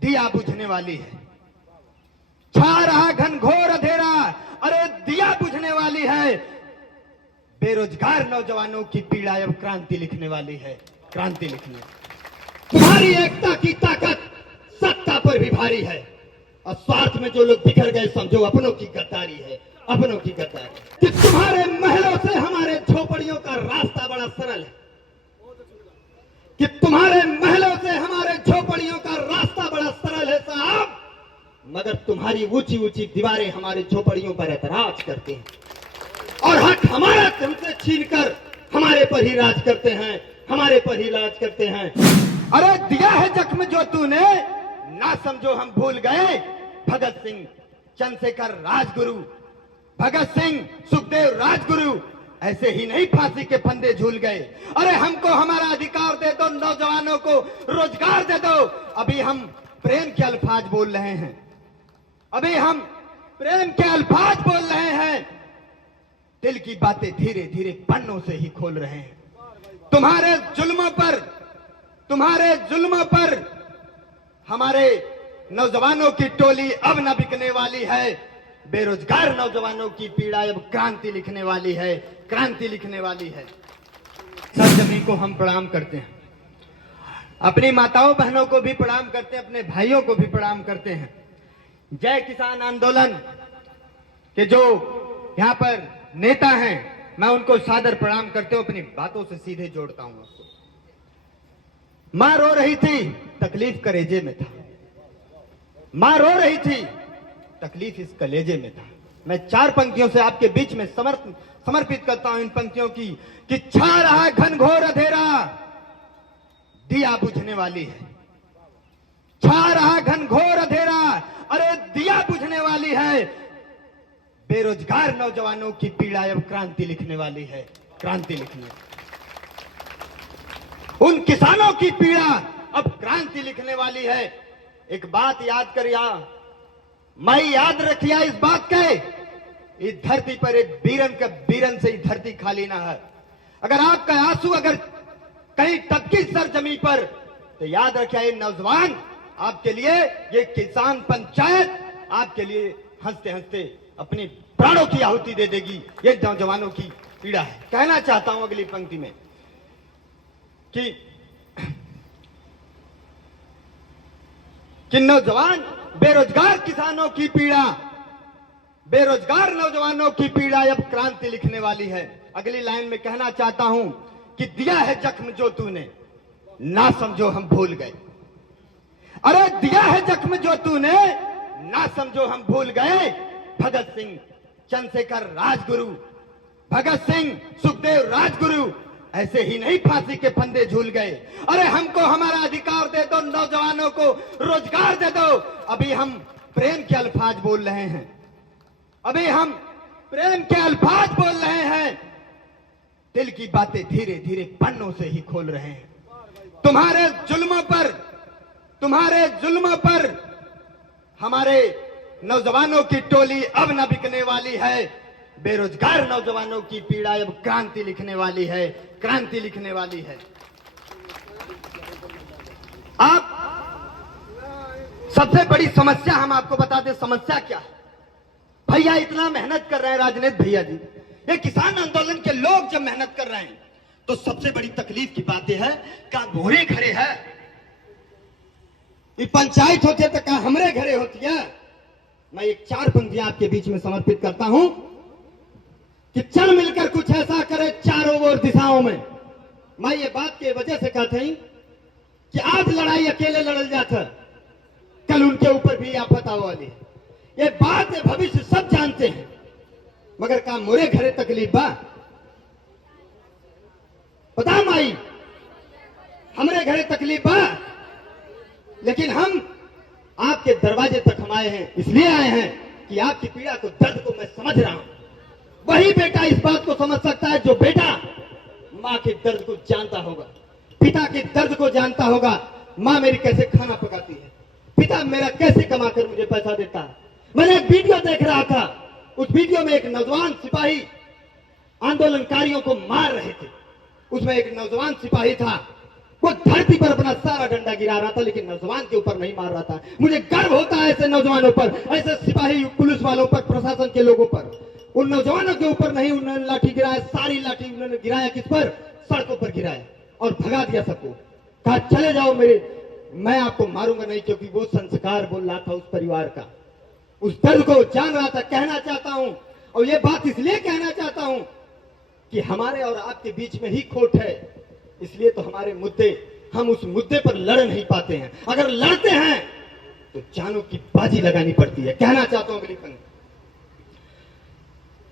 दिया बुझने वाली है। छा रहा घनघोर अंधेरा, अरे दिया बुझने वाली है। बेरोजगार नौजवानों की पीड़ा अब क्रांति लिखने वाली है, क्रांति लिखने। तुम्हारी एकता की ताकत सत्ता पर भी भारी है, और स्वार्थ में जो लोग बिखर गए समझो अपनों की गद्दारी है, अपनों की गद्दारी। कि तुम्हारे महलों से हमारे झोपड़ियों का रास्ता बड़ा सरल है, कि तुम्हारे महलों से हमारे झोपड़ियों का रास्ता बड़ा सरल है साहब, मगर तुम्हारी ऊंची ऊंची दीवारें हमारे झोपड़ियों पर ऐतराज करती हैं, और हक हमारा तुमसे छीनकर हमारे पर ही राज करते हैं, हमारे पर ही राज करते हैं। अरे दिया है जख्म जो तूने, ना समझो हम भूल गए। भगत सिंह, चंद्रशेखर राजगुरु, भगत सिंह, सुखदेव राजगुरु ऐसे ही नहीं फांसी के फंदे झूल गए। अरे हमको हमारा अधिकार दे दो, नौजवानों को रोजगार दे दो। अभी हम प्रेम के अल्फाज बोल रहे हैं, अभी हम प्रेम के अल्फाज बोल रहे हैं, दिल की बातें धीरे धीरे पन्नों से ही खोल रहे हैं। तुम्हारे जुल्मों पर हमारे नौजवानों की टोली अब न बिकने वाली है। बेरोजगार नौजवानों की पीड़ा अब क्रांति लिखने वाली है, क्रांति लिखने वाली है। सरजमी को हम प्रणाम करते हैं, अपनी माताओं बहनों को भी प्रणाम करते हैं, अपने भाइयों को भी प्रणाम करते हैं। जय किसान आंदोलन के जो यहाँ पर नेता हैं, मैं उनको सादर प्रणाम करते हूं, अपनी बातों से सीधे जोड़ता हूं आपको। मां रो रही थी, तकलीफ कलेजे में था। मां रो रही थी, तकलीफ इस कलेजे में था। मैं 4 पंक्तियों से आपके बीच में समर्पित करता हूं इन पंक्तियों की। कि छा रहा घनघोर अंधेरा, दिया बुझने वाली है। छा रहा घनघोर अंधेरा, अरे दिया बुझने वाली है। बेरोजगार नौजवानों की पीड़ा अब क्रांति लिखने वाली है, क्रांति लिखने। उन किसानों की पीड़ा अब क्रांति लिखने वाली है। एक बात याद करिया, मैं याद रखिया इस बात के, इस धरती पर एक बीरन से ही धरती खाली ना है। अगर आपका आंसू अगर कहीं टपकी सरजमी पर, तो याद रखिए ये नौजवान आपके लिए, ये किसान पंचायत आपके लिए हंसते हंसते अपनी प्राणों की आहुति दे देगी। ये नौजवानों की पीड़ा है। कहना चाहता हूं अगली पंक्ति में कि नौजवान, बेरोजगार किसानों की पीड़ा, बेरोजगार नौजवानों की पीड़ा अब क्रांति लिखने वाली है। अगली लाइन में कहना चाहता हूं कि दिया है जख्म जो तूने, ना समझो हम भूल गए। अरे दिया है जख्म जो तूने, ना समझो हम भूल गए। भगत सिंह, चंद्रशेखर राजगुरु, भगत सिंह, सुखदेव राजगुरु ऐसे ही नहीं फांसी के फंदे झूल गए। अरे हमको हमारा अधिकार दे दो, नौजवानों को रोजगार दे दो। अभी हम प्रेम के अल्फाज बोल रहे हैं, अभी हम प्रेम के अल्फाज बोल रहे हैं, दिल की बातें धीरे धीरे पन्नों से ही खोल रहे हैं। तुम्हारे जुल्मों पर हमारे नौजवानों की टोली अब न बिकने वाली है। बेरोजगार नौजवानों की पीड़ा अब क्रांति लिखने वाली है, क्रांति लिखने वाली है। आप सबसे बड़ी समस्या हम आपको बता दें, समस्या क्या है। भैया इतना मेहनत कर रहे हैं राजनीति भैया जी, ये किसान आंदोलन के लोग जब मेहनत कर रहे हैं तो सबसे बड़ी तकलीफ की बात यह है कि गोरे घरे है, ये पंचायत होते तो क्या हमरे घरे होती है। मैं एक 4 पंक्तियां आपके बीच में समर्पित करता हूं कि चल मिलकर कुछ ऐसा करे चारों ओर दिशाओं में। मैं ये बात की वजह से कहते हैं कि आज लड़ाई अकेले लड़ल जाता, कल उनके ऊपर भी आफत आने वाली है। ये बात भविष्य सब जानते हैं, मगर का मोरे घरे तकलीफ बा पता माई, हमरे घरे तकलीफ बा, लेकिन हम आपके दरवाजे तक हम आए हैं, इसलिए आए हैं कि आपकी पीड़ा को, दर्द को मैं समझ रहा हूं। वही बेटा इस बात को समझ सकता है जो बेटा मां के दर्द को जानता होगा, पिता के दर्द को जानता होगा। मां मेरी कैसे खाना पकाती है, पिता मेरा कैसे कमाकर मुझे पैसा देता है। मैंने एक वीडियो देख रहा था, उस वीडियो में एक नौजवान सिपाही आंदोलनकारियों को मार रहे थे। उसमें एक नौजवान सिपाही था वो धरती पर अपना सारा डंडा गिरा रहा था, लेकिन नौजवान के ऊपर नहीं मार रहा था। मुझे गर्व होता है ऐसे नौजवानों पर, ऐसे सिपाही पुलिस वालों पर, प्रशासन के लोगों पर। उन नौजवानों के ऊपर नहीं उन्होंने लाठी गिराया, सारी लाठी उन्होंने गिराया किस पर? सड़कों पर गिराया और भगा दिया सबको। कहा चले जाओ मेरे, मैं आपको मारूंगा नहीं, क्योंकि वो संस्कार बोल रहा था उस परिवार का, उस दर्द को जान रहा था। कहना चाहता हूं, और ये बात इसलिए कहना चाहता हूं कि हमारे और आपके बीच में ही खोट है, इसलिए तो हमारे मुद्दे, हम उस मुद्दे पर लड़ नहीं पाते हैं। अगर लड़ते हैं तो जानों की बाजी लगानी पड़ती है। कहना चाहता हूं अगली पंक्ति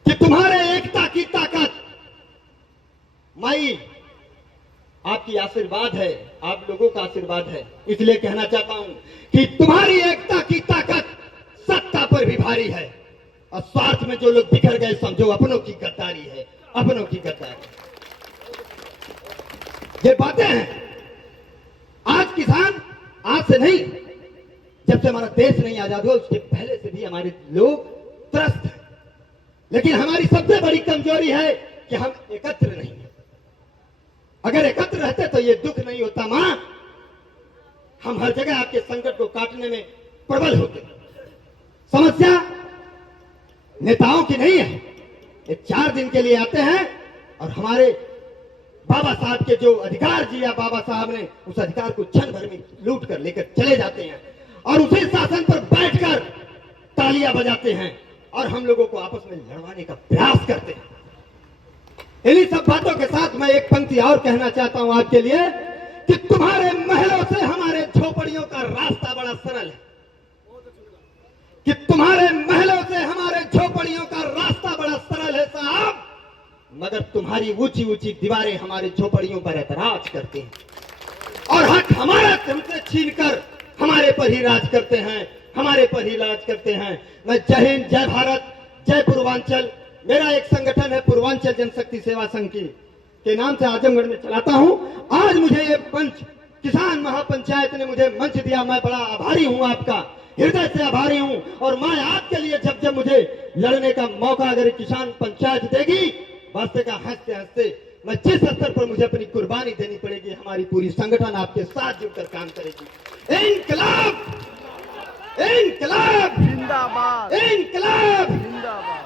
कि तुम्हारे एकता की ताकत माई आपकी आशीर्वाद है, आप लोगों का आशीर्वाद है, इसलिए कहना चाहता हूं कि तुम्हारी एकता की ताकत सत्ता पर भी भारी है, और स्वार्थ में जो लोग बिखर गए समझो अपनों की गद्दारी है, अपनों की गद्दारी। ये बातें हैं। आज किसान, आज से नहीं, जब से हमारा देश नहीं आजाद हुआ उसके पहले से भी हमारे लोग त्रस्त हैं। लेकिन हमारी सबसे बड़ी कमजोरी है कि हम एकत्र नहीं हैं। अगर एकत्र रहते तो ये दुख नहीं होता मां। हम हर जगह आपके संकट को काटने में प्रबल होते। समस्या नेताओं की नहीं है। ये 4 दिन के लिए आते हैं और हमारे बाबा साहब के जो अधिकार दिया बाबा साहब ने, उस अधिकार को क्षण भर में लूट कर लेकर चले जाते हैं और उसी शासन पर बैठकर तालियां बजाते हैं और हम लोगों को आपस में लड़वाने का प्रयास करते हैं। इन्हीं सब बातों के साथ मैं एक पंक्ति और कहना चाहता हूं आपके लिए कि तुम्हारे महलों से हमारे झोपड़ियों का रास्ता बड़ा सरल है, कि तुम्हारे महलों से हमारे झोपड़ियों का रास्ता बड़ा सरल है साहब, मगर तुम्हारी ऊंची ऊंची दीवारें हमारे झोपड़ियों पर ऐतराज करते हैं और हक हमारा हमसे छीनकर हमारे पर ही राज करते हैं, हमारे पर ही राज करते हैं। मैं जय हिंद, जय भारत, जय पूर्वांचल, मेरा एक संगठन है पूर्वांचल जनशक्ति सेवा संघ के नाम से आजमगढ़ में चलाता हूं। आज मुझे ये मंच, किसान महापंचायत ने मुझे मंच दिया, मैं बड़ा आभारी हूं, आपका हृदय से आभारी हूं। और मैं आपके लिए जब जब मुझे लड़ने का मौका अगर किसान पंचायत देगी, वास्ते का हंसते हंसते मैं जिस स्तर पर मुझे अपनी कुर्बानी देनी पड़ेगी, हमारी पूरी संगठन आपके साथ जुड़कर काम करेगी। इनकलाब, इनकलाब जिंदाबाद, इनकलाब जिंदाबाद।